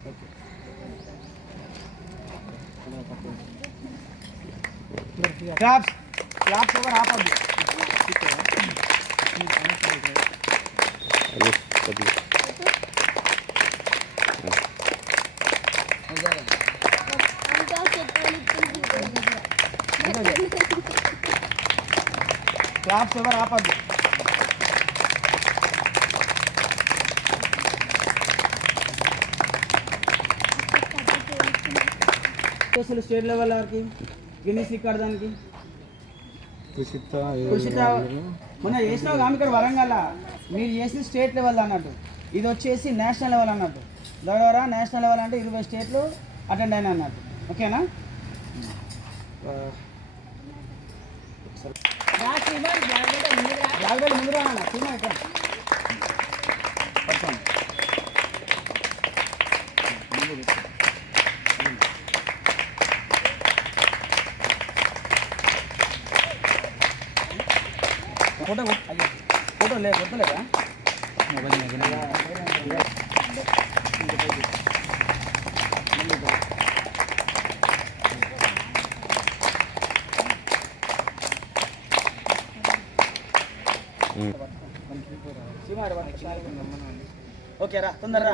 Okay. Claps over half of you. Claps over half of you. అసలు state level వరకు Guinness ఇక్కడ దానికి మొన్న చేసినావు కాదు ఇక్కడ వరంగల్ మీరు చేసింది స్టేట్ లెవెల్ అన్నట్టు ఇది వచ్చేసి నేషనల్ లెవెల్ అన్నట్టు ద్వారా నేషనల్ లెవెల్ అంటే ఇరవై స్టేట్లు అటెండ్ అయినా అన్నట్టు ఓకేనా ముందు ఫోటో కొట్టు. అయ్యో. ఫోటో లే కొట్టలేదా ఓకే రా తొందర రా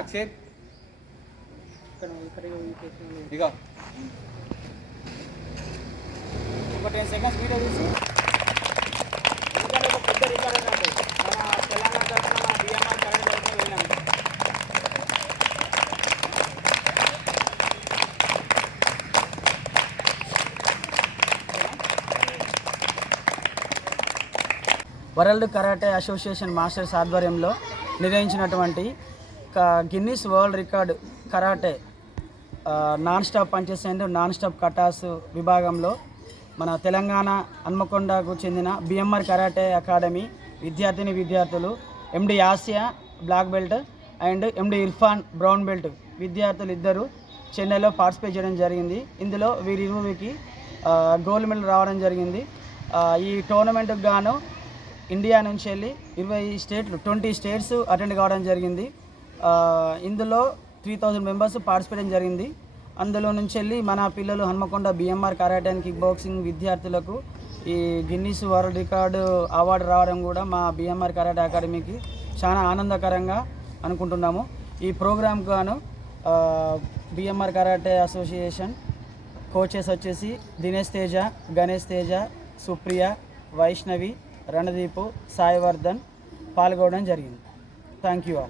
ఇగో ఒక టెన్ సెకండ్స్ వీడియో తీసి వరల్డ్ కరాటే అసోసియేషన్ మాస్టర్స్ ఆధ్వర్యంలో నిర్వహించినటువంటి Guinness world record karate non stop పనిచేసేందుకు నాన్ స్టాప్ కటాస్ విభాగంలో మన తెలంగాణ హన్మకొండకు చెందిన బిఎంఆర్ కరాటే అకాడమీ విద్యార్థిని విద్యార్థులు MD Asiya black belt and MD Irfan brown belt విద్యార్థులు ఇద్దరు చెన్నైలో పార్టిసిపేట్ చేయడం జరిగింది ఇందులో వీరిరువురికి గోల్డ్ మెడల్ రావడం జరిగింది ఈ టోర్నమెంట్కి గాను ఇండియా నుంచి వెళ్ళి ఇరవై స్టేట్లు ట్వంటీ స్టేట్స్ అటెండ్ కావడం జరిగింది ఇందులో త్రీ థౌజండ్ మెంబర్స్ పార్టిసిపేట్ జరిగింది అందులో నుంచి వెళ్ళి మన పిల్లలు Hanamkonda BMR karate and kick boxing విద్యార్థులకు ఈ గిన్నీస్ వరల్డ్ రికార్డు అవార్డు రావడం కూడా మా బిఎంఆర్ కరాటే అకాడమీకి చాలా ఆనందకరంగా అనుకుంటున్నాము ఈ ప్రోగ్రామ్ గాను బిఎంఆర్ కరాటే అసోసియేషన్ కోచెస్ వచ్చేసి దినేష్ తేజ గణేష్ తేజ సుప్రియ వైష్ణవి రణదీపు సాయివర్ధన్ పాల్గొనడం జరిగింది థ్యాంక్ యూ